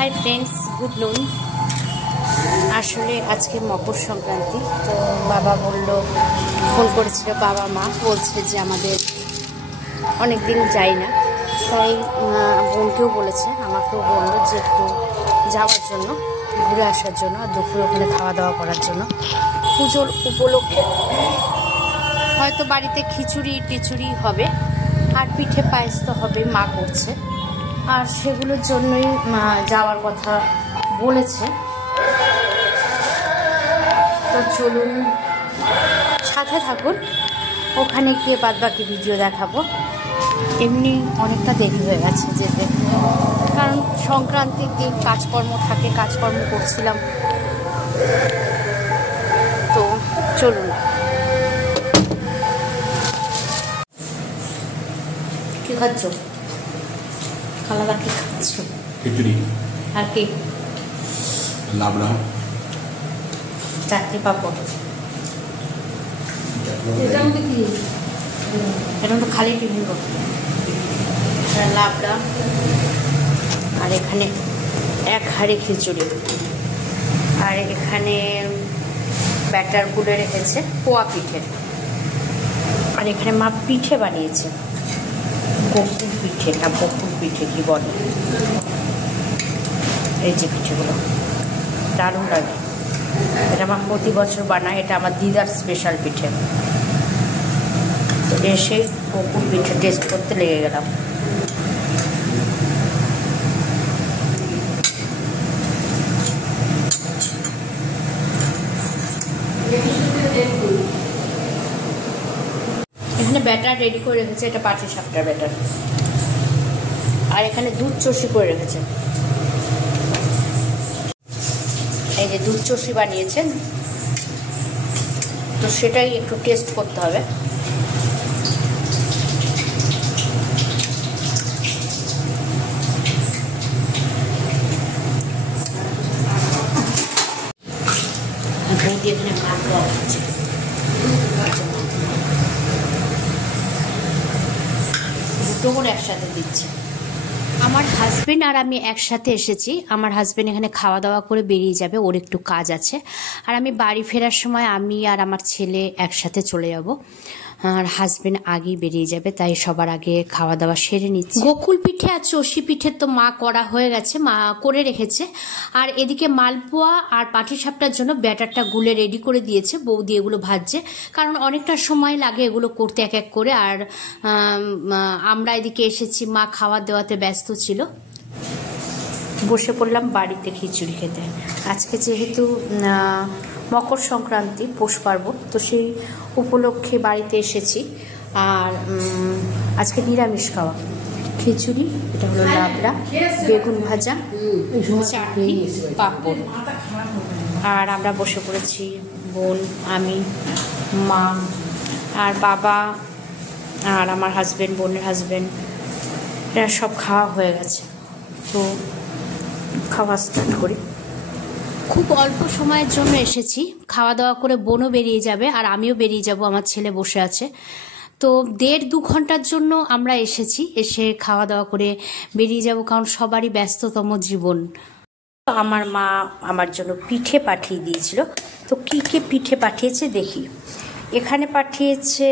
Hi friends good নুন। আসলে আজকে মকর সংক্রান্তি, তো বাবা বললো, ফোন করেছিল বাবা মা, বলছে যে আমাদের অনেক দিন যাই না, তাই বোনকেও বলেছে, আমাকেও বললো যে একটু যাওয়ার জন্য, ঘুরে আসার জন্য, আর দুপুরে ওখানে খাওয়া দাওয়া করার জন্য। পুজোর উপলক্ষে হয়তো বাড়িতে খিচুড়ি টিচুড়ি হবে, আর পিঠে পায়েস তো হবে, মা করছে, আর সেগুলোর জন্যই যাওয়ার কথা বলেছে। তো চলুন সাথে থাকুন, ওখানে গিয়ে বাদ বাকি ভিডিও দেখাবো। এমনি অনেকটা দেরি হয়ে গেছে যেতে, কারণ সংক্রান্তির দিন কাজকর্ম থাকে, কাজকর্ম করছিলাম। তো চলুন। কি খাচ্ছ? খালাদা কি খাচ্ছ? খিচুড়ি আর কি? লাবড়া, চাটনি পাপড়। এটা তো খালি টিফিন করবো। লাবড়া, আর এখানে এক হাঁড়ি খিচুড়ি, আর এখানে ব্যাটার গুলে রেখেছে পোয়া পিঠের, আর এখানে মা পিঠে বানিয়েছে, বকুল পিঠে না বকুল পিঠে কি বলে, এই যে পিঠেগুলো দারুণ লাগে। এটা আমার প্রতি বছর বানায়, এটা আমার দিদার স্পেশাল পিঠে। তো এসে বকুল পিঠে টেস্ট করতে লেগে গেলাম। এখানে ব্যাটার রেডি করে রেখেছে, এটা পাটির সাপটার ব্যাটার, আর এখানে দুধ চষি করে রেখেছে। এই যে দুধ চষি বানিয়েছেন, তো সেটাই একটু টেস্ট করতে হবে। এখানে ভাত দেওয়া হচ্ছে, দুটো করে একসাথে দিচ্ছে। আমার হাজবেন্ড আর আমি একসাথে এসেছি। আমার হাজবেন্ড এখানে খাওয়া দাওয়া করে বেরিয়ে যাবে, ওর একটু কাজ আছে, আর আমি বাড়ি ফেরার সময় আমি আর আমার ছেলে একসাথে চলে যাব। আর হাজবেন্ড আগেই বেরিয়ে যাবে, তাই সবার আগে খাওয়া দাওয়া সেরে নিচ্ছি। গোকুল পিঠে আর চষি পিঠে তো মা করা হয়ে গেছে, মা করে রেখেছে, আর এদিকে মালপোয়া আর পাটিসাপটার জন্য ব্যাটারটা গুলে রেডি করে দিয়েছে বৌদি। এগুলো ভাজছে, কারণ অনেকটা সময় লাগে এগুলো করতে এক এক করে। আর আমরা এদিকে এসেছি, মা খাওয়া দেওয়াতে ব্যস্ত ছিল। বসে পড়লাম বাড়িতে খিচুড়ি খেতে। আজকে যেহেতু মকর সংক্রান্তি, পৌষ পার্বণ, তো সেই উপলক্ষে বাড়িতে এসেছি। আর আজকে নিরামিষ খাওয়া, খিচুড়ি, এটা হলো লাবড়া, বেগুন ভাজা, চাটনি, পাঁপড়। আর আমরা বসে পড়েছি, বোন, আমি, মা, আর বাবা, আর আমার হাজবেন্ড, বোনের হাজবেন্ড, এরা সব খাওয়া হয়ে গেছে। তো খাওয়া স্টার্ট করি। খুব অল্প সময়ের জন্য এসেছি, খাওয়া দাওয়া করে বোনও বেরিয়ে যাবে, আর আমিও বেরিয়ে যাব, আমার ছেলে বসে আছে। তো 1.5-2 ঘন্টার জন্য আমরা এসেছি, এসে খাওয়া দাওয়া করে বেরিয়ে যাব, কারণ সবারই ব্যস্ততম জীবন। আমার মা আমার জন্য পিঠে পাঠিয়ে দিয়েছিল। তো কী কী পিঠে পাঠিয়েছে দেখি। এখানে পাঠিয়েছে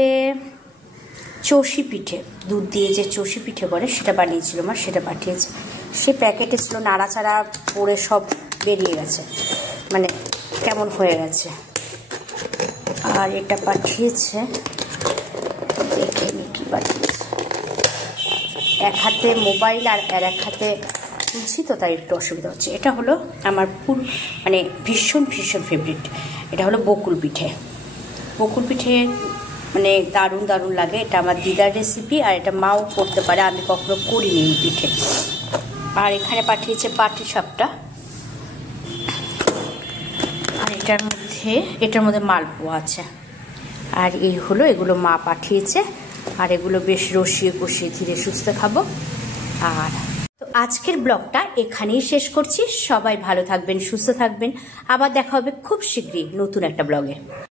চষি পিঠে, দুধ দিয়ে যে চষি পিঠে করে সেটা বানিয়েছিল মা, সেটা পাঠিয়েছে। সে প্যাকেটে ছিল, নাড়াচাড়া পরে সব বেরিয়ে গেছে, মানে কেমন হয়ে গেছে। আর এটা পাঠিয়েছে, দেখে নি কি পাঠিয়েছে। এক হাতে মোবাইল আর এক হাতে তুলছি, তো তাই একটু অসুবিধা হচ্ছে। এটা হলো আমার মানে ভীষণ ভীষণ ফেভারিট, এটা হলো বকুল পিঠে। বকুল পিঠে মানে দারুণ দারুণ লাগে। এটা আমার দিদার রেসিপি, আর এটা মাও করতে পারে, আমি কখনো করিনি এই পিঠে। আর এখানে পাঠিয়েছে পাটিসাপটা, আর এটার মধ্যে মালপোয়া আছে। আর এই হলো, এগুলো মা পাঠিয়েছে, আর এগুলো বেশ রসিয়ে কষিয়ে ধীরে সুস্থে খাবো। আর তো আজকের ব্লগটা এখানেই শেষ করছি। সবাই ভালো থাকবেন, সুস্থ থাকবেন, আবার দেখা হবে খুব শীঘ্রই নতুন একটা ব্লগে।